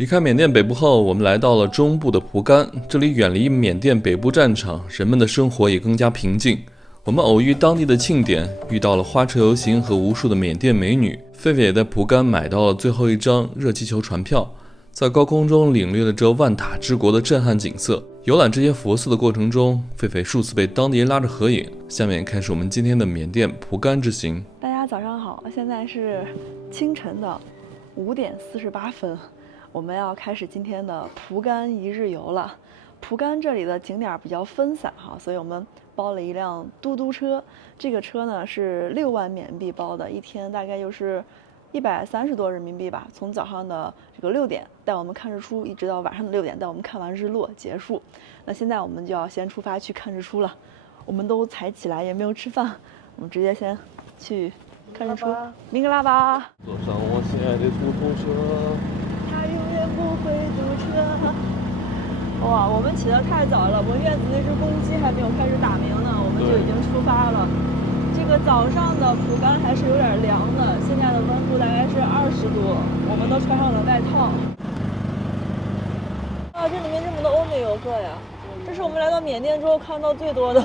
离开缅甸北部后，我们来到了中部的蒲甘，这里远离缅甸北部战场，人们的生活也更加平静。我们偶遇当地的庆典，遇到了花车游行和无数的缅甸美女。狒狒也在蒲甘买到了最后一张热气球船票，在高空中领略了这万塔之国的震撼景色。游览这些佛寺的过程中，狒狒数次被当地人拉着合影。下面开始我们今天的缅甸蒲甘之行。大家早上好，现在是清晨的5:48，我们要开始今天的蒲甘一日游了。蒲甘这里的景点比较分散哈，所以我们包了一辆嘟嘟车。这个车呢是6万缅币包的，一天大概就是130多人民币吧。从早上的这个6点带我们看日出，一直到晚上的6点带我们看完日落结束。那现在我们就要先出发去看日出了。我们都才起来，也没有吃饭，我们直接先去看日出。明格拉巴，坐上我心爱的出租车，它永远不会堵车。哇，我们起得太早了，我院子那只公鸡还没有开始打鸣呢，我们就已经出发了。这个早上的蒲甘还是有点凉的，现在的温度大概是20度，我们都穿上了外套。啊，这里面这么多欧美游客呀，这是我们来到缅甸之后看到最多的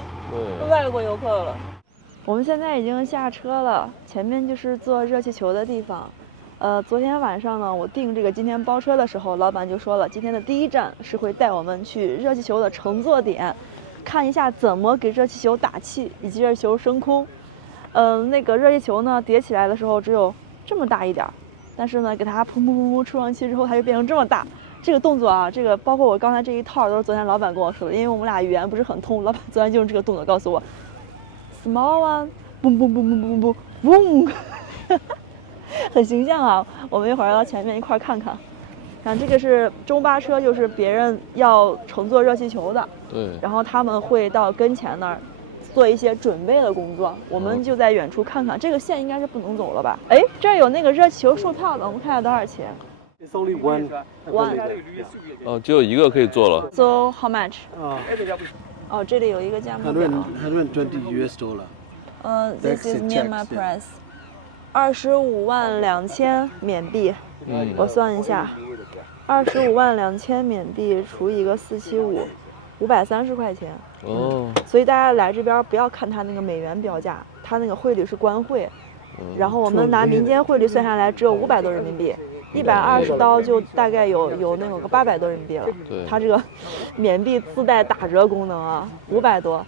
外国游客了。我们现在已经下车了，前面就是坐热气球的地方。昨天晚上呢，我订这个今天包车的时候，老板就说了，今天的第一站是会带我们去热气球的乘坐点，看一下怎么给热气球打气，以及热气球升空。那个热气球呢，叠起来的时候只有这么大一点，但是呢，给它砰砰砰砰吹上气之后，它就变成这么大。这个动作啊，这个包括我刚才这一套都是昨天老板跟我说的，因为我们俩语言不是很通，老板昨天就用这个动作告诉我 ，small one， boom boom boom boom boom boom， 很形象啊。我们一会儿到前面一块看看。看这个是中巴车，就是别人要乘坐热气球的，对，然后他们会到跟前那儿做一些准备的工作，我们就在远处看看。这个线应该是不能走了吧？哎，这儿有那个热气球售票的，我们看下多少钱。It's only one. Oh, 只有一个可以坐了。So how much? Oh, 这里有一个价目表。$120 US. This is Myanmar price. 252000缅币。我算一下，252000缅币除以个475，530块钱。哦。所以大家来这边不要看它那个美元标价，它那个汇率是官汇。然后我们拿民间汇率算下来，只有500多人民币。120刀就大概有那种个800多人民币了。对，它这个缅币自带打折功能啊，500多，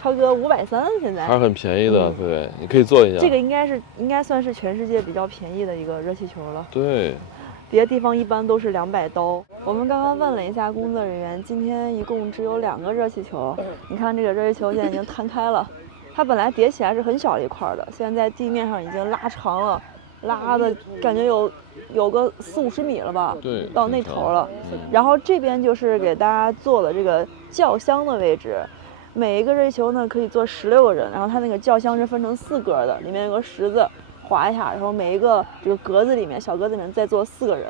超哥530现在。还是很便宜的，对，你可以坐一下。这个应该算是全世界比较便宜的一个热气球了。对，别的地方一般都是200刀。我们刚刚问了一下工作人员，今天一共只有2个热气球。你看这个热气球现在已经摊开了，它本来叠起来是很小一块的，现在在地面上已经拉长了，拉的感觉有个40-50米了吧？对，到那头了。然后这边就是给大家做的这个轿厢的位置，每一个热气球呢可以坐16个人，然后它那个轿厢是分成4格的，里面有个石子，划一下，然后每一个这个格子里面小格子里面再坐4个人，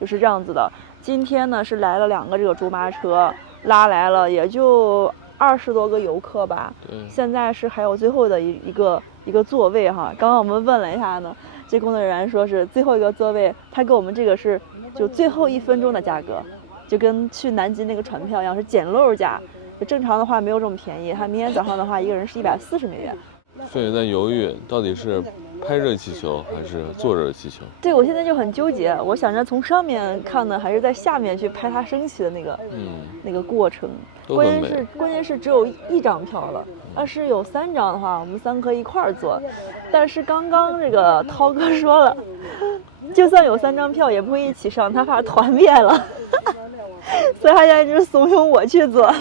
就是这样子的。今天呢是来了2个这个竹马车，拉来了也就20多个游客吧。现在是还有最后的一个座位哈。刚刚我们问了一下呢，这工作人员说是最后一个座位，他给我们这个是就最后1分钟的价格，就跟去南极那个船票一样，是捡漏价。就正常的话没有这么便宜，他明天早上的话一个人是140美元。狒狒在犹豫到底是拍热气球还是坐热气球。对，我现在就很纠结，我想着从上面看呢，还是在下面去拍它升起的那个过程。关键是只有1张票了，要是有3张的话，我们3个一块儿坐。但是刚刚这个涛哥说了，就算有3张票也不会一起上，他怕团灭了，所以他现在就是怂恿我去坐。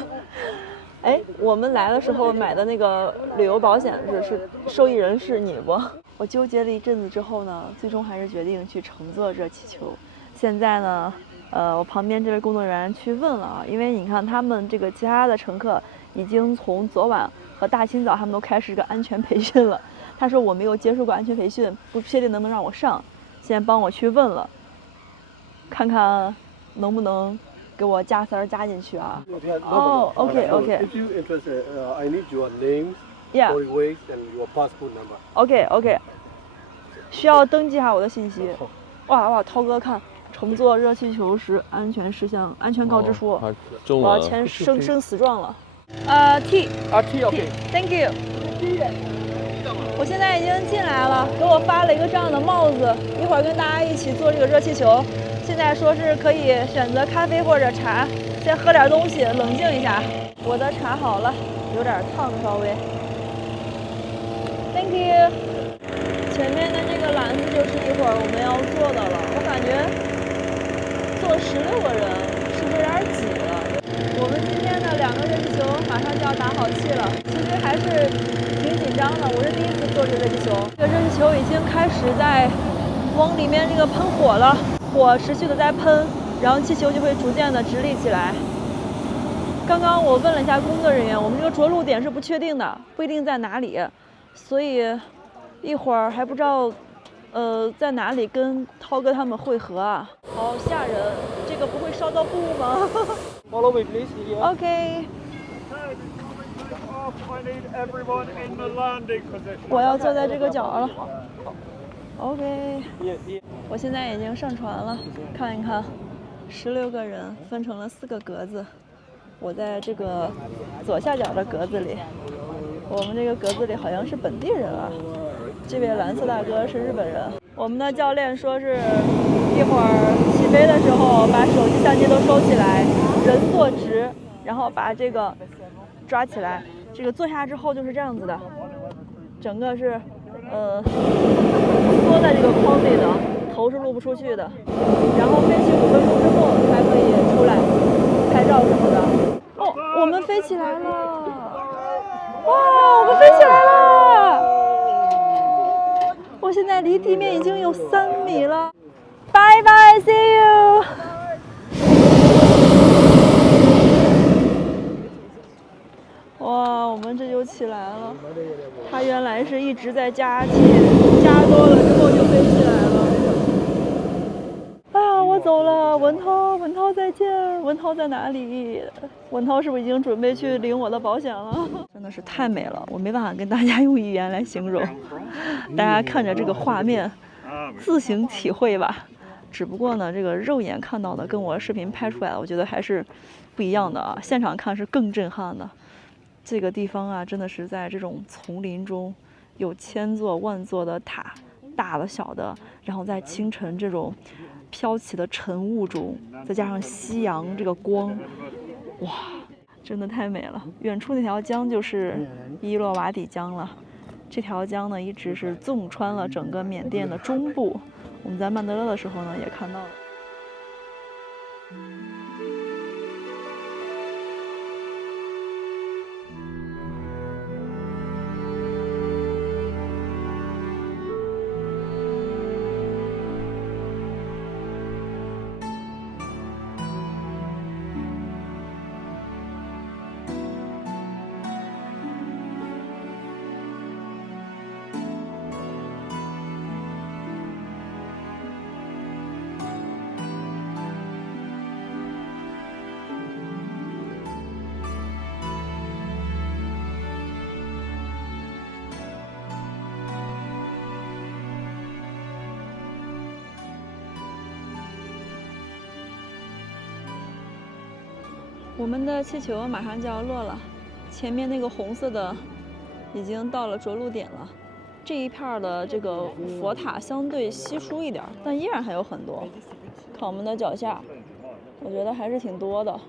哎，我们来的时候买的那个旅游保险是受益人是你不？我纠结了一阵子之后呢，最终还是决定去乘坐热气球。现在呢，我旁边这位工作人员去问了啊，因为你看他们这个其他的乘客已经从昨晚和大清早他们都开始这个安全培训了。他说我没有接受过安全培训，不确定能不能让我上，现在帮我去问了，看看能不能给我加塞加进去啊。哦，OK。 If you interested, I need your name, Yeah. body weight, and your passport number. OK， 需要登记一下我的信息。哇，涛哥看乘坐热气球时安全事项、安全告知书。我要签生死状了。T OK，Thank you。我现在已经进来了，给我发了一个这样的帽子，一会儿跟大家一起坐这个热气球。现在说是可以选择咖啡或者茶，先喝点东西冷静一下。我的茶好了，有点烫稍微。Thank you。前面的这个篮子就是一会儿我们要坐的了，我感觉坐16个人是不是有点挤了？我们今天的2个热气球马上就要打好气了，其实还是挺紧张的。我是第一次坐这个热气球，这个热气球已经开始在往里面这个喷火了，火持续的在喷，然后气球就会逐渐的直立起来。刚刚我问了一下工作人员，我们这个着陆点是不确定的，不一定在哪里，所以一会儿还不知道在哪里跟涛哥他们会合啊。好吓人，这个不会烧到布吗Follow me, please. Here.？OK。我要坐在这个角了。OK。我现在已经上船了，看一看，16个人分成了4个格子，我在这个左下角的格子里。我们这个格子里好像是本地人啊，这位蓝色大哥是日本人。我们的教练说是一会儿起飞的时候把手机相机都收起来，人坐直，然后把这个抓起来，这个坐下之后就是这样子的，整个是缩在这个框里的，头是露不出去的，然后飞行5分钟之后才可以出来拍照什么的。哦，我们飞起来了！哇，我们飞起来了！我现在离地面已经有3米了。拜拜 ，See you。哇，我们这就起来了。它原来是一直在加气，加多了之后就飞起来了。哎呀，我走了，文涛再见。文涛在哪里？文涛是不是已经准备去领我的保险了？真的是太美了，我没办法跟大家用语言来形容。大家看着这个画面，自行体会吧。只不过呢，这个肉眼看到的跟我视频拍出来的，我觉得还是不一样的啊。现场看是更震撼的。这个地方啊，真的是在这种丛林中，有千座万座的塔，大的小的，然后在清晨这种飘起的晨雾中，再加上夕阳这个光，哇，真的太美了。远处那条江就是伊洛瓦底江了。这条江呢，一直是纵穿了整个缅甸的中部。我们在曼德勒的时候呢，也看到了。我们的气球马上就要落了，前面那个红色的已经到了着陆点了。这一片的这个佛塔相对稀疏一点，但依然还有很多。看我们的脚下，我觉得还是挺多的。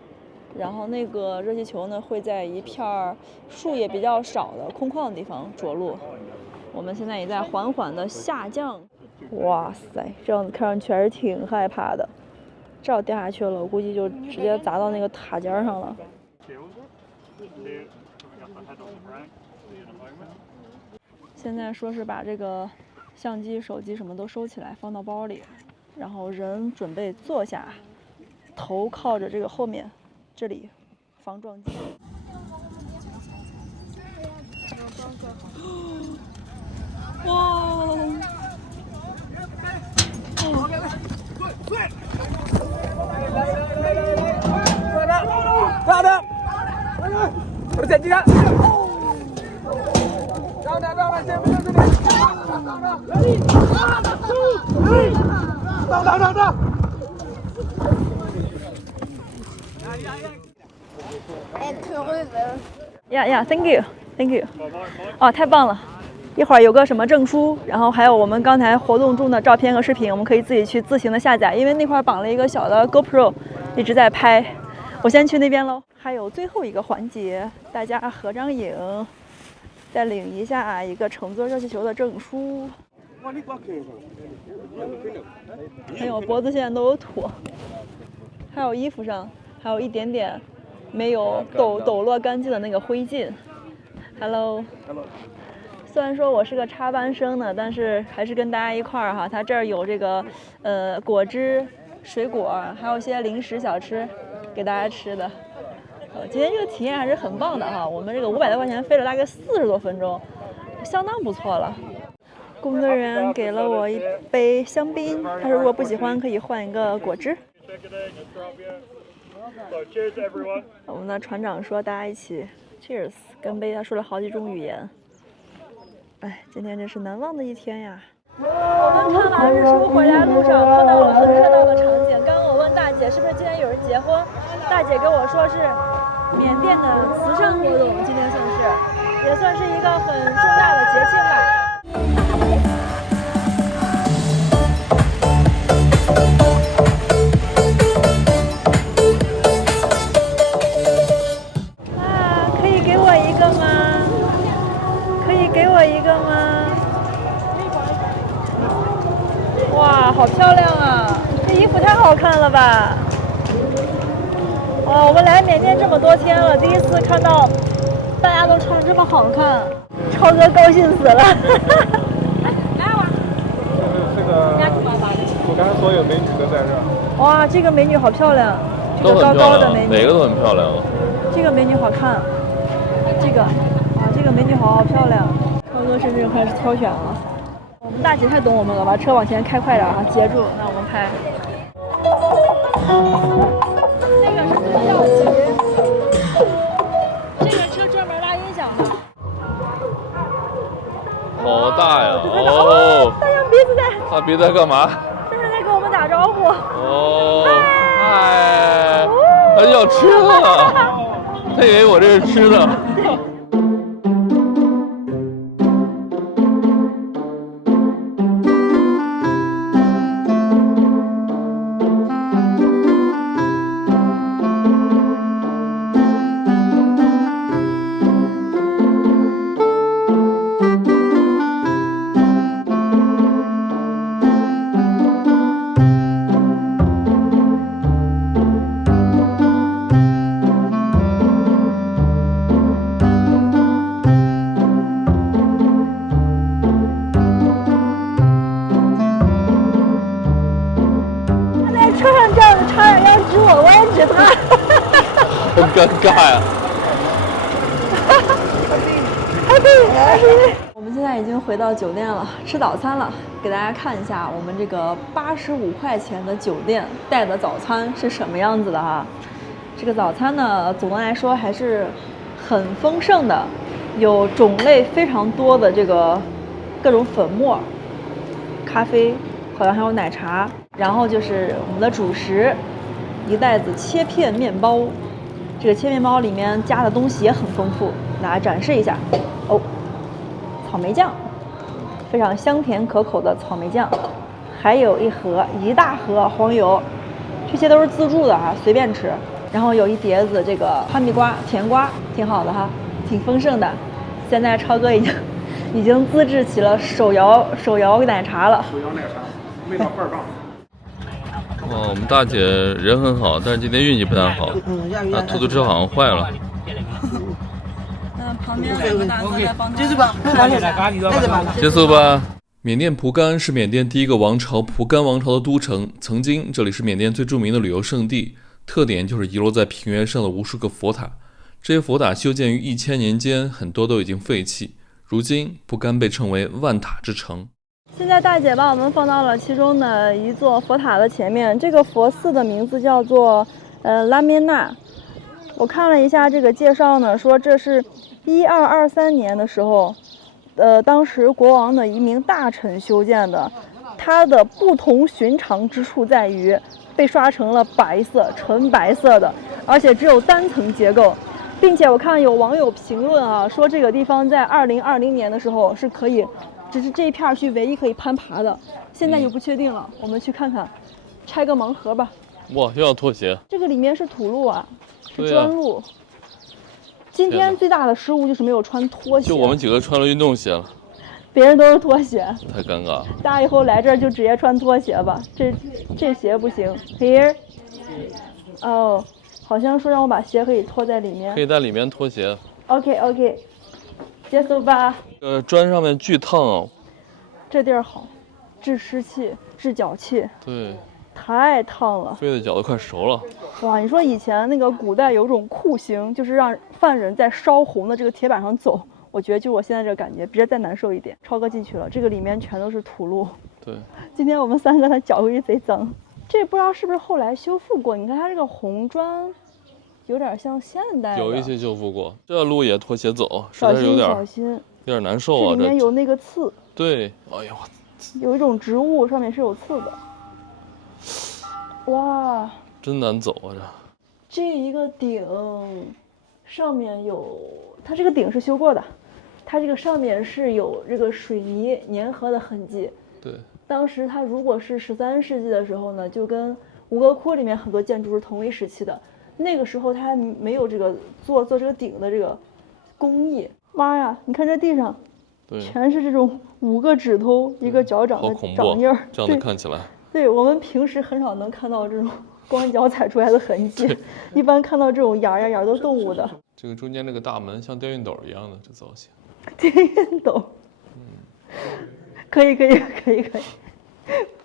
然后那个热气球呢，会在一片树叶比较少的空旷的地方着陆。我们现在也在缓缓的下降。哇塞，这样子看上去还是挺害怕的。这要掉下去了，我估计就直接砸到那个塔尖上了。现在说是把这个相机、手机什么都收起来，放到包里，然后人准备坐下，头靠着这个后面，这里防撞击。哇！快点！我捡鸡蛋。到！ Thank you。哦，太棒了！一会儿有个什么证书，然后还有我们刚才活动中的照片和视频，我们可以自己去自行的下载，因为那块绑了一个小的 GoPro， 一直在拍。我先去那边喽。还有最后一个环节，大家合张影，再领一下一个乘坐热气球的证书。还有脖子现在都有土，还有衣服上还有一点点没有抖落干净的那个灰烬。Hello。虽然说我是个插班生呢，但是还是跟大家一块儿哈。他这儿有这个果汁、水果，还有一些零食小吃给大家吃的。今天这个体验还是很棒的哈。我们这个500多块钱飞了大概40多分钟，相当不错了。工作人员给了我一杯香槟，他说如果不喜欢可以换一个果汁。我们的船长说大家一起 cheers 干杯，他说了好几种语言。哎，今天真是难忘的一天呀！我们看完日出回来路上碰到了很热闹的场景。刚刚我问大姐是不是今天有人结婚，大姐跟我说是缅甸的慈善活动，今天算是也算是一个很重大的节庆吧。可以给我一个吗？可以给我一个吗？哇，好漂亮啊！这衣服太好看了吧！哇，我们来缅甸这么多天了，第一次看到大家都穿这么好看，超哥高兴死了。这个，我刚才所有美女都在这儿。哇，这个美女好漂亮，这个高高的美女，每个都很漂亮。这个美女好看，这个，啊，这个美女好漂亮。超哥甚至开始挑选了。我们大姐太懂我们了，把车往前开快点啊，截住，让我们拍。那个是特效机，这个车专门拉音响的。好大呀！哦，大象鼻子在。大鼻子在干嘛？大象在跟我们打招呼。哦，嗨，它要吃的，它以为我这是吃的。很尴尬呀！我们现在已经回到酒店了，吃早餐了。给大家看一下我们这个85块钱的酒店带的早餐是什么样子的哈。这个早餐呢，总的来说还是很丰盛的，有种类非常多的这个各种粉末、咖啡，好像还有奶茶，然后就是我们的主食，一袋子切片面包。这个切面包里面加的东西也很丰富，给大家展示一下。哦，草莓酱，非常香甜可口的草莓酱，还有一大盒黄油，这些都是自助的哈，随便吃。然后有一碟子这个哈密瓜、甜瓜，挺好的哈，挺丰盛的。现在超哥已经自制起了手摇奶茶了。手摇奶茶，味道倍儿棒。哦，我们大姐人很好，但是今天运气不太好，兔子车好像坏了。旁边两个大哥在帮他。结束吧。缅甸蒲甘是缅甸第一个王朝蒲甘王朝的都城，曾经这里是缅甸最著名的旅游胜地，特点就是遗落在平原上的无数个佛塔。这些佛塔修建于1000年间，很多都已经废弃。如今蒲甘被称为万塔之城。现在大姐把我们放到了其中的一座佛塔的前面，这个佛寺的名字叫做拉面纳。我看了一下这个介绍呢，说这是1223年的时候，当时国王的一名大臣修建的。它的不同寻常之处在于被刷成了白色，纯白色的，而且只有单层结构，并且我看有网友评论啊，说这个地方在2020年的时候是可以，只是这一片区唯一可以攀爬的，现在就不确定了。我们去看看，拆个盲盒吧。哇，又要脱鞋。这个里面是土路啊，是砖路。今天最大的失误就是没有穿拖鞋，就我们几个穿了运动鞋了，别人都是拖鞋，太尴尬了。大家以后来这儿就直接穿拖鞋吧，这鞋不行。Here， 哦，好像说让我把鞋可以拖在里面，可以在里面脱鞋。OK， 结束吧。砖上面巨烫哦。这地儿好，治湿气、治脚气。对。太烫了，飞的脚都快熟了。哇，你说以前那个古代有种酷刑，就是让犯人在烧红的这个铁板上走，我觉得就我现在这个感觉，比这再难受一点。超哥进去了，这个里面全都是土路。对，今天我们3个的脚回去贼脏，这不知道是不是后来修复过？你看它这个红砖，有点像现代的。有一些修复过，这路也拖鞋走，实在是小心，有点难受啊。这里面有那个刺。对，哎呀，有一种植物上面是有刺的。哇，真难走啊！这一个顶上面有，它这个顶是修过的，它这个上面是有这个水泥粘合的痕迹。对，当时它如果是13世纪的时候呢，就跟吴哥窟里面很多建筑是同一时期的，那个时候它还没有这个做这个顶的这个工艺。妈呀，你看这地上，对，全是这种5个指头一个脚掌的掌印儿，这样的看起来。对，我们平时很少能看到这种光脚踩出来的痕迹，一般看到这种眼儿都是动物的。这个中间这个大门像电熨斗一样的这造型。电熨斗，可以，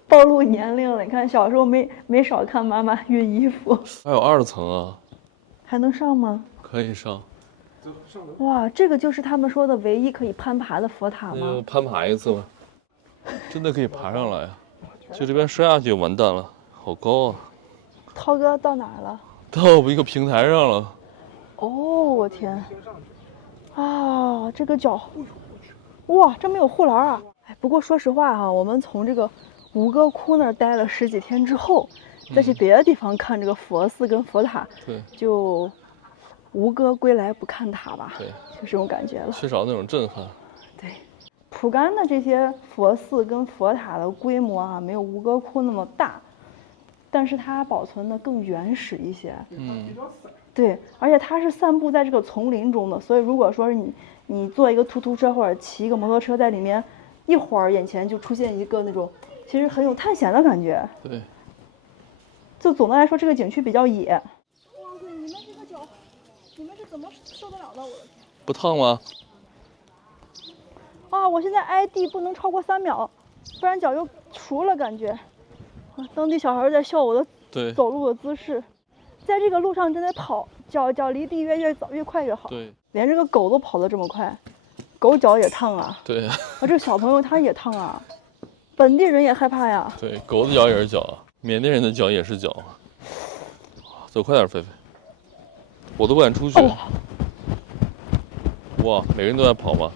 暴露年龄了。你看小时候没少看妈妈熨衣服。还有2层啊？还能上吗？可以上。哇，这个就是他们说的唯一可以攀爬的佛塔吗？那就攀爬一次吧。真的可以爬上来呀！就这边摔下去就完蛋了，好高啊！涛哥到哪儿了？到一个平台上了。哦，我天！啊，这个脚，哇，这没有护栏啊！哎，不过说实话哈，我们从这个吴哥窟那儿待了10几天之后，再去别的地方看这个佛寺跟佛塔，对，就吴哥归来不看塔吧，对，就这种感觉了，缺少那种震撼。对。蒲甘的这些佛寺跟佛塔的规模啊，没有吴哥窟那么大，但是它保存的更原始一些。对，而且它是散布在这个丛林中的，所以如果说是你坐一个突突车或者骑一个摩托车在里面，一会儿眼前就出现一个那种，其实很有探险的感觉。对。就总的来说，这个景区比较野。哇塞，你们这个脚，你们是怎么受得了的？我的天！不烫吗？啊，我现在挨地不能超过3秒，不然脚就熟了感觉。当地小孩在笑我的走路的姿势，在这个路上真的跑，脚离地越早越快越好。对，连这个狗都跑得这么快，狗脚也烫啊。对。这个小朋友他也烫啊，本地人也害怕呀。对，狗的脚也是脚啊，缅甸人的脚也是脚啊。走快点，菲菲，我都不敢出去。哇，每个人都在跑吗？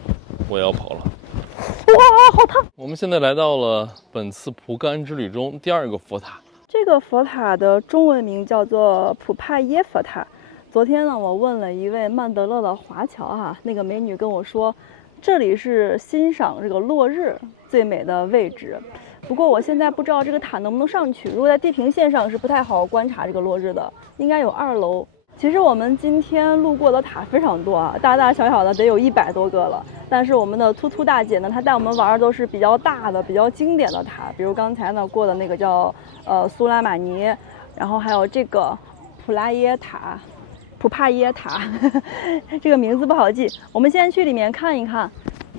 我也要跑了。哇，好烫！我们现在来到了本次蒲甘之旅中第2个佛塔。这个佛塔的中文名叫做普帕耶佛塔。昨天呢，我问了一位曼德勒的华侨哈，那个美女跟我说，这里是欣赏这个落日最美的位置。不过我现在不知道这个塔能不能上去，如果在地平线上是不太好观察这个落日的，应该有2楼。其实我们今天路过的塔非常多啊，大大小小的得有100多个了。但是我们的突突大姐呢，她带我们玩的都是比较大的、比较经典的塔，比如刚才呢过的那个叫苏拉玛尼，然后还有这个普帕耶塔，这个名字不好记。我们先去里面看一看，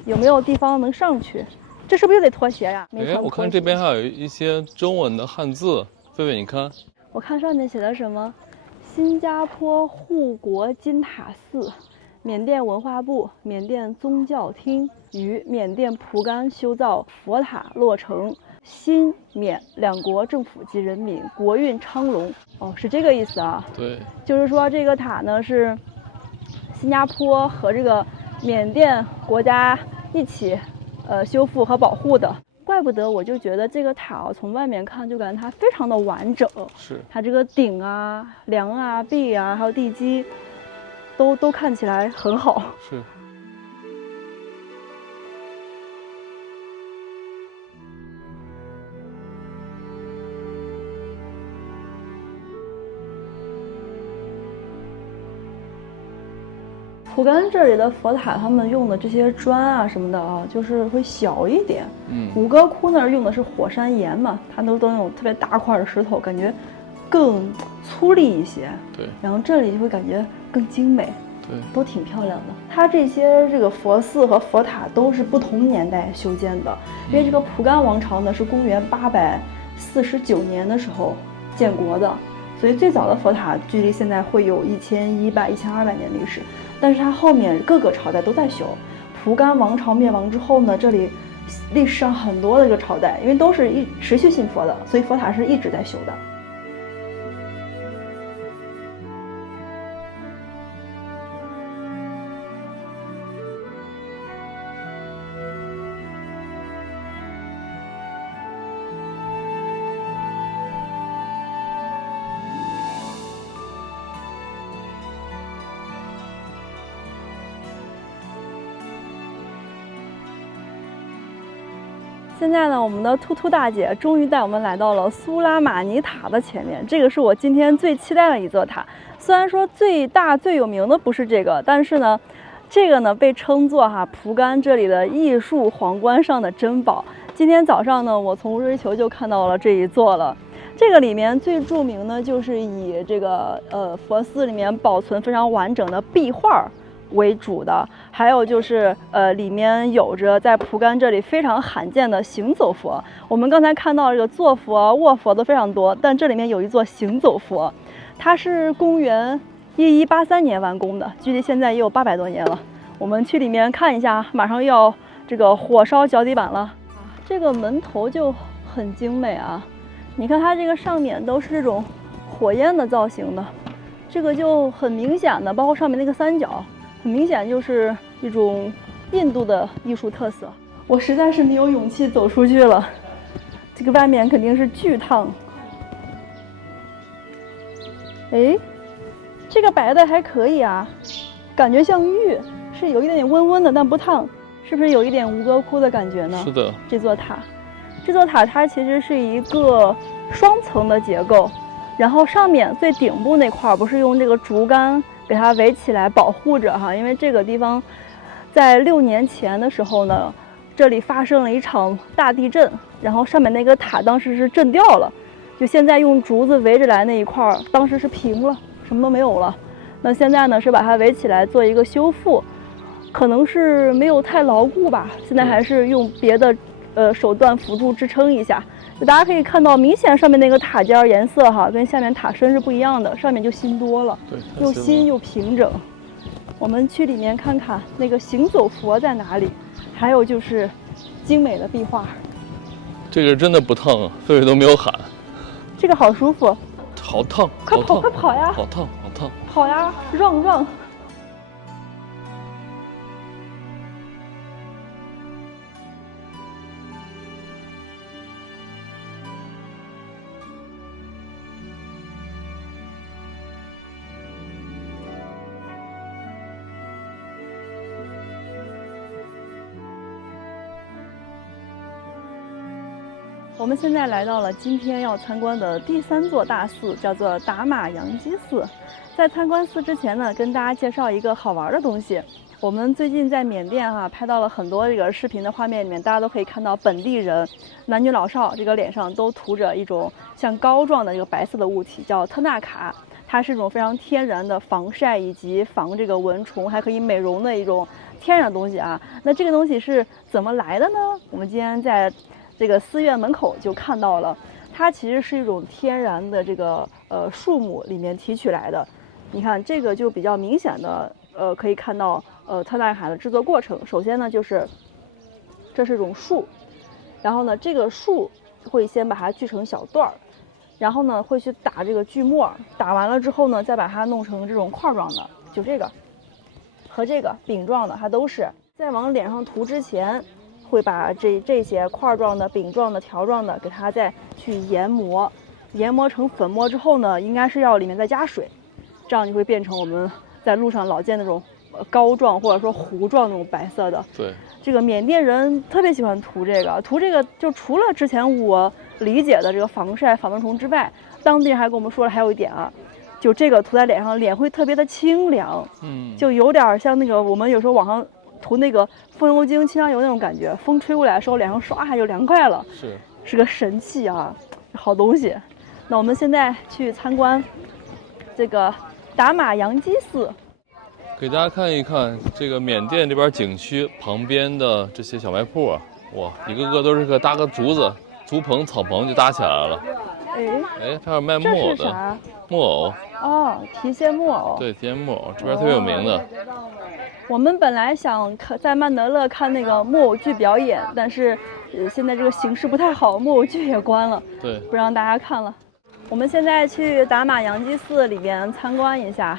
有没有地方能上去。这是不是又得脱鞋呀？哎，我看这边还有一些中文的汉字，菲菲你看，我看上面写的什么？新加坡护国金塔寺，缅甸文化部、缅甸宗教厅与缅甸蒲甘修造佛塔落成，新缅2国政府及人民国运昌隆。哦，是这个意思啊。对，就是说这个塔呢是新加坡和这个缅甸国家一起修复和保护的。怪不得我就觉得这个塔从外面看就感觉它非常的完整，是它这个顶啊、梁啊、壁啊，还有地基，都看起来很好。是。蒲甘这里的佛塔，他们用的这些砖啊什么的啊，就是会小一点。吴哥窟那儿用的是火山岩嘛，它都那种特别大块的石头，感觉更粗粝一些。对。然后这里就会感觉更精美。对，都挺漂亮的。它这个佛寺和佛塔都是不同年代修建的，因为这个蒲甘王朝呢是公元849年的时候建国的，所以最早的佛塔距离现在会有1100、1200年历史。但是它后面各个朝代都在修。蒲甘王朝灭亡之后呢，这里历史上很多的这个朝代，因为都是持续信佛的，所以佛塔是一直在修的。现在呢，我们的突突大姐终于带我们来到了苏拉玛尼塔的前面。这个是我今天最期待的一座塔。虽然说最大最有名的不是这个，但是呢，这个呢被称作蒲甘这里的艺术皇冠上的珍宝。今天早上呢，我从瑞球就看到了这一座了。这个里面最著名呢，就是以这个佛寺里面保存非常完整的壁画为主的，还有就是里面有着在蒲甘这里非常罕见的行走佛。我们刚才看到这个坐佛、卧佛都非常多，但这里面有一座行走佛，它是公元1183年完工的，距离现在也有800多年了。我们去里面看一下，马上要这个火烧脚底板了。这个门头就很精美啊，你看它这个上面都是这种火焰的造型的，这个就很明显的，包括上面那个三角。很明显就是一种印度的艺术特色。我实在是没有勇气走出去了，这个外面肯定是巨烫。哎，这个白的还可以啊，感觉像玉，是有一点点温温的，但不烫，是不是有一点吴哥窟的感觉呢？是的。这座塔它其实是一个双层的结构，然后上面最顶部那块不是用这个竹竿给它围起来保护着哈，因为这个地方在6年前的时候呢，这里发生了一场大地震，然后上面那个塔当时是震掉了，就现在用竹子围着来那一块当时是平了，什么都没有了。那现在呢是把它围起来做一个修复，可能是没有太牢固吧，现在还是用别的手段辅助支撑一下。大家可以看到，明显上面那个塔尖颜色跟下面塔身是不一样的，上面就新多了，对，又新又平整。我们去里面看看那个行走佛在哪里，还有就是精美的壁画。这个真的不烫啊，狒狒都没有喊。这个好舒服。好烫！快跑，快跑呀！好烫，好烫！跑呀，让！我们现在来到了今天要参观的第3座大寺，叫做达玛扬基寺。在参观寺之前呢，跟大家介绍一个好玩的东西。我们最近在缅甸拍到了很多这个视频的画面里面，大家都可以看到本地人男女老少这个脸上都涂着一种像膏状的这个白色的物体，叫特纳卡。它是一种非常天然的防晒以及防这个蚊虫，还可以美容的一种天然的东西啊。那这个东西是怎么来的呢？我们今天在这个寺院门口就看到了，它其实是一种天然的这个树木里面提取来的。你看这个就比较明显的可以看到特纳卡的制作过程。首先呢就是这是一种树，然后呢这个树会先把它锯成小段儿，然后呢会去打这个锯末，打完了之后呢再把它弄成这种块状的，就这个和这个饼状的它都是。在往脸上涂之前会把这些块状的、饼状的、条状的给它再去研磨成粉末之后呢，应该是要里面再加水，这样就会变成我们在路上老见那种膏状或者说糊状那种白色的。对，这个缅甸人特别喜欢涂这个，就除了之前我理解的这个防晒反蚊虫之外，当地人还跟我们说了还有一点啊，就这个涂在脸上，脸会特别的清凉，就有点像那个我们有时候网上涂那个风油精、清凉油那种感觉，风吹过来的时候脸上唰就凉快了，是个神器啊，好东西。那我们现在去参观这个达玛扬基寺。给大家看一看这个缅甸这边景区旁边的这些小卖铺啊，哇，一个个都是搭个竹子、竹棚、草棚就搭起来了。哎，这儿卖木偶的，木偶哦，提线木偶。对，提线木偶这边特别有名的。我们本来想在曼德勒看那个木偶剧表演，但是现在这个形势不太好，木偶剧也关了，对，不让大家看了。我们现在去达玛扬基寺里边参观一下。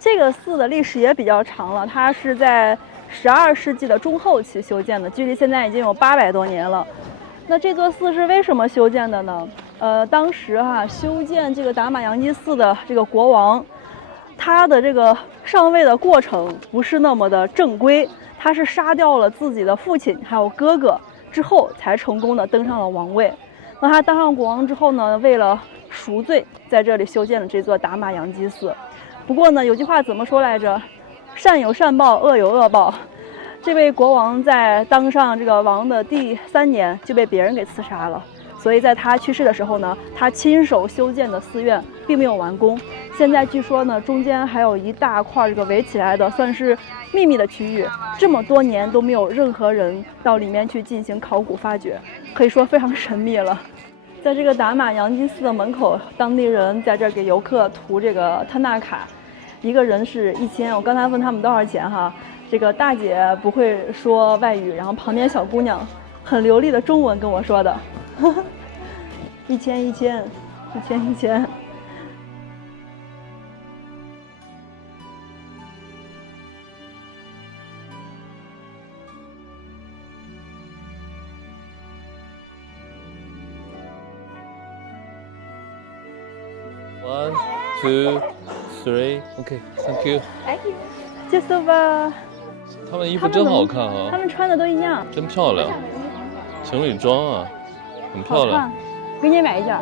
这个寺的历史也比较长了，它是在12世纪的中后期修建的，距离现在已经有800多年了。那这座寺是为什么修建的呢？当时修建这个达玛扬基寺的这个国王，他的这个上位的过程不是那么的正规，他是杀掉了自己的父亲还有哥哥之后，才成功的登上了王位。那他当上国王之后呢，为了赎罪，在这里修建了这座达玛扬基寺。不过呢，有句话怎么说来着？善有善报，恶有恶报。这位国王在当上这个王的第3年就被别人给刺杀了，所以在他去世的时候呢，他亲手修建的寺院并没有完工。现在据说呢，中间还有一大块这个围起来的，算是秘密的区域，这么多年都没有任何人到里面去进行考古发掘，可以说非常神秘了。在这个达玛扬基寺的门口，当地人在这儿给游客涂这个特纳卡，一个人是1000。我刚才问他们多少钱哈，这个大姐不会说外语，然后旁边小姑娘很流利的中文跟我说的，1000。1, 2, 3, OK, thank you. Thank you. 结束吧。他们衣服真好看啊！他们穿的都一样，真漂亮，情侣装啊，很漂亮。给你买一件。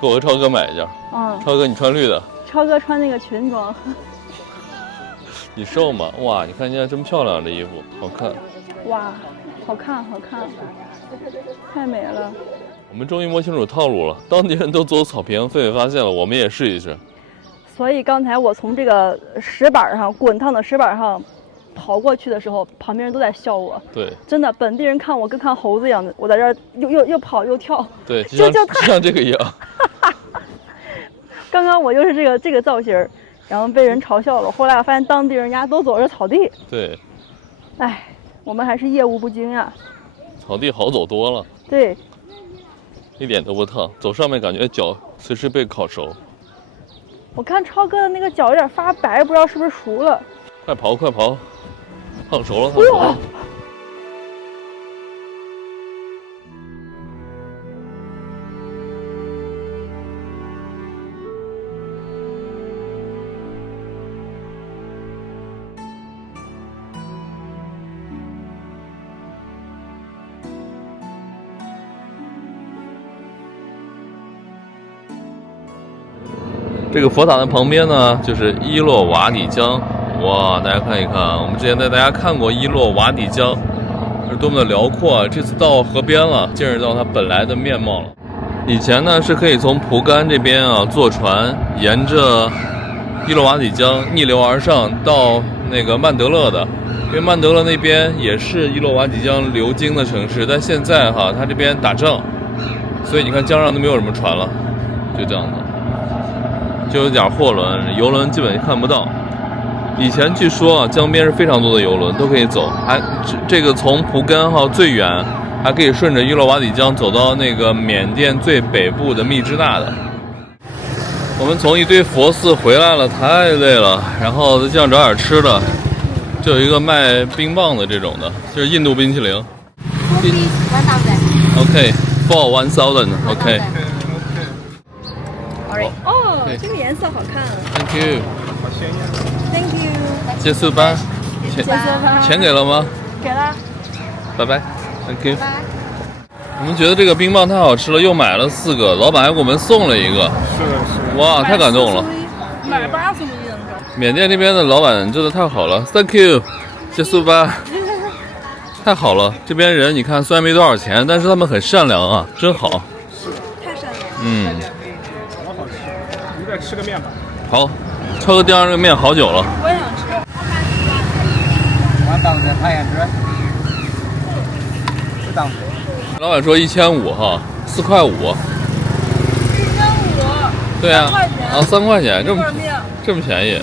给我和超哥买一件。超哥你穿绿的。超哥穿那个裙装。你瘦吗？哇，你看现在真漂亮，这衣服好看。哇，好看，太美了。我们终于摸清楚套路了，当地人都走草坪，狒狒发现了，我们也试一试。所以刚才我从这个石板上，滚烫的石板上跑过去的时候，旁边人都在笑我。对，真的，本地人看我跟看猴子一样的，我在这儿又跑又跳。对，就像这个一样。刚刚我就是这个造型，然后被人嘲笑了。后来我发现当地人家都走着草地。对。哎，我们还是业务不精呀。草地好走多了。对。一点都不烫，走上面感觉脚随时被烤熟。我看超哥的那个脚有点发白，不知道是不是熟了。快刨，烫熟了。这个佛塔的旁边呢，就是伊洛瓦底江。哇，大家看一看，我们之前带大家看过伊洛瓦底江是多么的辽阔啊！这次到河边了，见识到它本来的面貌了。以前呢是可以从蒲甘这边坐船，沿着伊洛瓦底江逆流而上到那个曼德勒的，因为曼德勒那边也是伊洛瓦底江流经的城市，但现在它这边打仗，所以你看江上都没有什么船了，就这样的。就有点货轮，游轮基本看不到。以前据说江边是非常多的游轮都可以走，这个从蒲甘最远，还可以顺着伊洛瓦底江走到那个缅甸最北部的密支那的。我们从一堆佛寺回来了，太累了，然后在街上找点吃的，就有一个卖冰棒的这种的，就是印度冰淇淋。OK for 1000 OK。哦，这个颜色好看。Thank you。好鲜艳。Thank you。结束吧。钱给了吗？给了。拜拜。Thank you。我们觉得这个冰棒太好吃了，又买了4个，老板还给我们送了1个。是的，是的。哇，太感动了。买8送1。缅甸这边的老板真的太好了 ，Thank you， 结束吧，太好了。这边人你看虽然没多少钱，但是他们很善良啊，真好。是的，太善良了。好好吃。你再吃个面吧。好，超哥盯上这个面好久了。我也想吃。我当时他也是，是当时。老板说1500哈，4块5。1500。对啊， 3块钱。啊3块钱，这么拌面。这么便宜。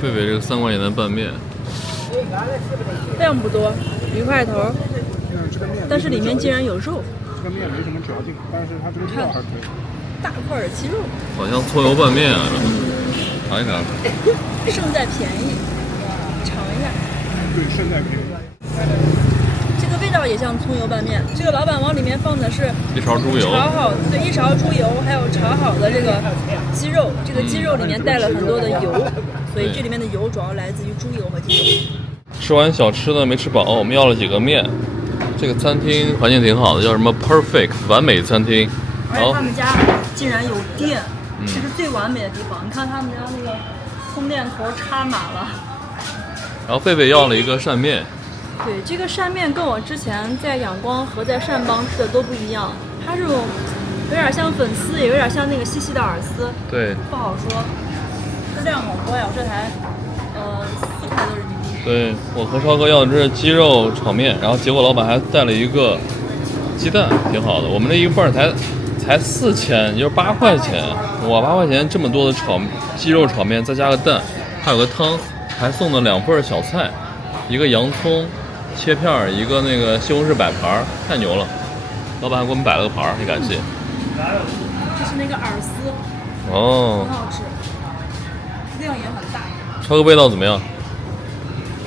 狒狒这个3块钱的拌面，量不多，1块头，但是里面竟然有肉。这个面没什么嚼劲，但是它这个料还可以。大块的鸡肉。好像葱油拌面啊，尝一尝。胜在便宜，尝一下。对，胜在便宜。这个味道也像葱油拌面。这个老板往里面放的是1勺猪油，炒好，对，1勺猪油，还有炒好的这个鸡肉。这个鸡肉里面带了很多的油，所以这里面的油主要来自于猪油和鸡油。吃完小吃呢没吃饱，我们要了几个面。这个餐厅环境挺好的，叫什么 Perfect 完美餐厅。而且他们家竟然有电，这是最完美的地方。你看他们家那个充电头插满了。然后狒狒要了一个扇面。对，这个扇面跟我之前在仰光和在善邦吃的都不一样，它这种有点像粉丝，也有点像那个细细的饵丝。对，不好说。这量好多呀，我这台4块多人民币。对，我和超哥要的是鸡肉炒面，然后结果老板还带了一个鸡蛋，挺好的。我们这一份才4000，也就是8块钱。哇，8块钱这么多的鸡肉炒面，再加个蛋，还有个汤，还送了2份小菜，一个洋葱切片，一个那个西红柿摆盘，太牛了。老板还给我们摆了个盘，很感谢。这是那个饵丝，哦，很好吃，量也很大。超哥味道怎么样？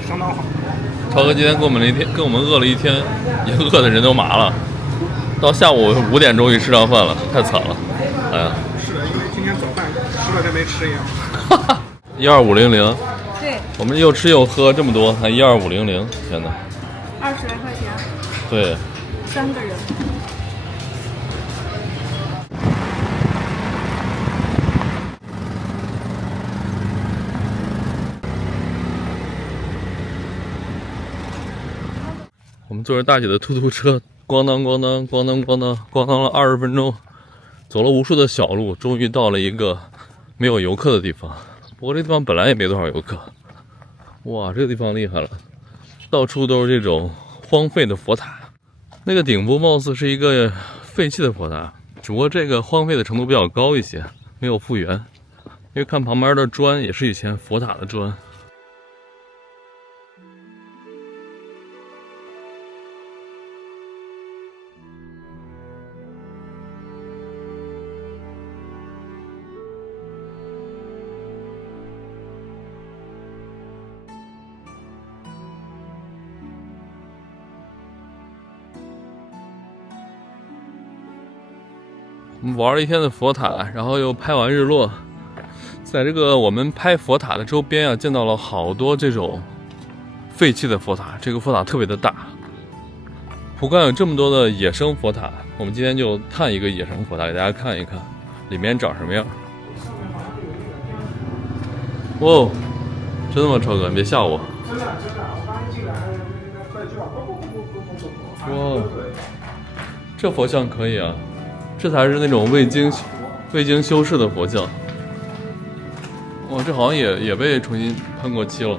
相当好。超哥今天跟我们饿了一天，也饿的人都麻了。到下午5点钟去吃上饭了，太惨了。哎呀，是的，因为今天早饭吃了跟没吃一样。12500。对，我们又吃又喝这么多，还12500，天哪！20来块钱。对。 3个人。我们坐着大姐的突突车，咣当咣当咣当咣当咣当了20分钟，走了无数的小路，终于到了一个没有游客的地方。不过这地方本来也没多少游客。哇，这个地方厉害了，到处都是这种荒废的佛塔。那个顶部貌似是一个废弃的佛塔，只不过这个荒废的程度比较高一些，没有复原。因为看旁边的砖也是以前佛塔的砖。 我们玩了一天的佛塔，然后又拍完日落，在这个我们拍佛塔的周边啊，见到了好多这种废弃的佛塔。这个佛塔特别的大，蒲甘有这么多的野生佛塔，我们今天就探一个野生佛塔给大家看一看，里面长什么样。哇，真的吗，超哥？你别吓我。真的，我刚一进来，哇，这佛像可以啊。 这才是那种未经修饰的佛像。哇，这好像也被重新喷过漆了。